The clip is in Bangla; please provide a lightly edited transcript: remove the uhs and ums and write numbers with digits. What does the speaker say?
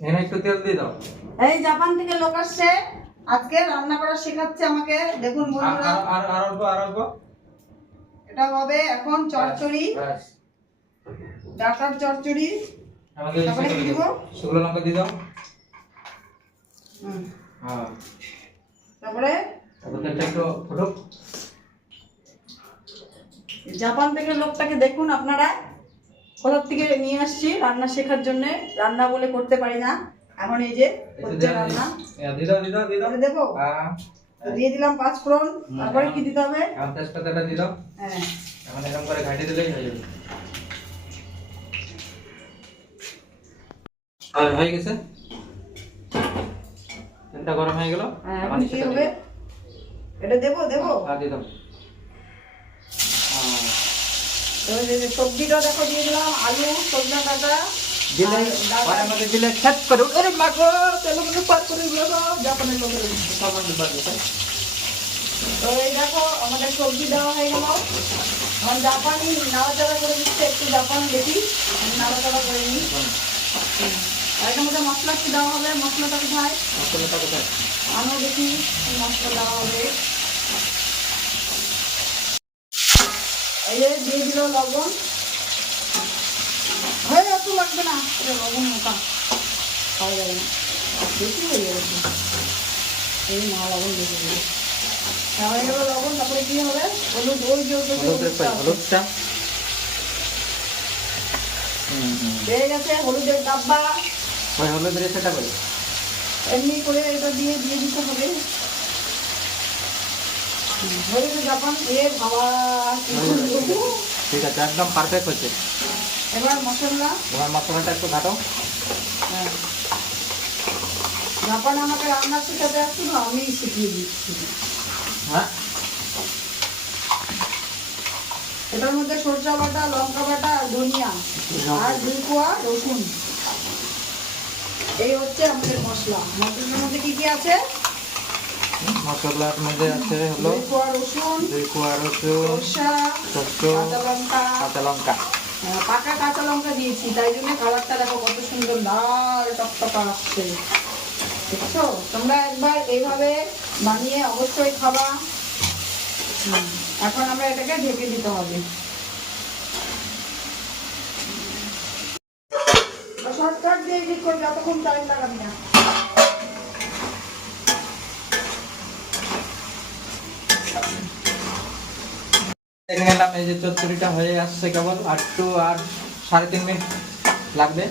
এখানে একটু তেল দিয়ে দাও। এই জাপান থেকে লোক আসছে, আজকে রান্না করা শেখাচ্ছে আমাকে। দেখুন বন্ধুরা, আর অল্প। এটা হবে এখন চচ্চড়ি, ব্যাস। ডাটার চচ্চড়ি। আমাকে তারপরে কি দিব? শুকনো লঙ্কা দিয়ে দাও। হুম, হ্যাঁ। তারপরে তেলটা একটু ফুটুক। জাপান থেকে লোকটাকে দেখুন আপনারা, কোথা থেকে নিয়ে আসছি রান্না শেখার জন্য। রান্না বলে করতে পারি না, এখন এই যে হচ্ছে রান্না। দিয়ে দাও। তাহলে দেবো? হ্যাঁ। তো দিয়ে দিলাম 5 ফোড়ন। তারপরে কি দিতে হবে? এখন তেজপাতাটা দিয়ে দাও। হ্যাঁ, এখন এরকম করে ঘাঁটি দিলেই হয়ে যাবে। আর হয়ে গেছে, তেলটা গরম হয়ে গেল। এখন কি হবে? এটা দেবো? আর দিয়ে দাও। সবজিটা দেখো দিয়ে দিলাম, আলু, সজনা ডাঁটা দিলে পারের মধ্যে দিলে ছাট করে ওরে মাগো তেল মধ্যে পার করে দিল জাপানের লোকের। সামান্য বাড়বে। তো এই দেখো আমাদের সবজি দেওয়া হয়ে গেল। এখন জাপানি নাড়াচাড়া করে দিচ্ছে, একটু জাপান দেখি, আমি নাড়াচাড়া করে নিই। আর এটার মধ্যে মশলা কি দেওয়া হবে? মশলাটা কোথায়? মশলাটা কোথায়? আমিও দেখি কি মশলা দেওয়া হবে। এই যে দিয়ে দিল লবণ। হয়ে এত লাগবে না, এটা লবণ মোটা খাওয়া যাবে না, বেশি হয়ে যাবে। এই না, লবণ বেশি দেবে। হয়ে গেল লবণ। তারপরে কি হবে? হলুদ, ওই যে হলুদটা পেয়ে গেছে, হলুদের ডাব্বা। ওই হলুদের সেটা করে এমনি করে এটা দিয়ে দিতে হবে। হয়ে গেছে জাপান দিয়ে ভাবা। ঠিক আছে, একদম পারফেক্ট হচ্ছে। এবার মশলা। তোমার মশলাটা একটু ঘাটো। হ্যাঁ, জাপান আমাকে রান্না শেখাতে আসছো না, আমি শিখিয়ে দিচ্ছি। হ্যাঁ, এটার মধ্যে সরষা বাটা, লঙ্কা বাটা আর ধনিয়া আর 2 কোয়া রসুন। এই হচ্ছে আমাদের মশলা। মশলার মধ্যে কি কি আছে? মশলার মধ্যে আছে হলো 2 কোয়া রসুন, 2 কোয়া রসুন, সরষা, কাঁচা লঙ্কা। পাকা কাঁচা লঙ্কা দিয়েছি, তাই জন্য কালারটা দেখো কত সুন্দর লাল টকটকা আসছে। দেখছো? তোমরা একবার এইভাবে বানিয়ে অবশ্যই খাবা। এখন আমরা এটাকে ঢেকে দিতে হবে। শর্টকাট দিয়ে এডিট করে যতক্ষণ টাইম লাগাবি না। দেখে গেলাম এই যে চচ্চড়িটা হয়ে আসছে, কেবল আর 3.5 মিনিট লাগবে।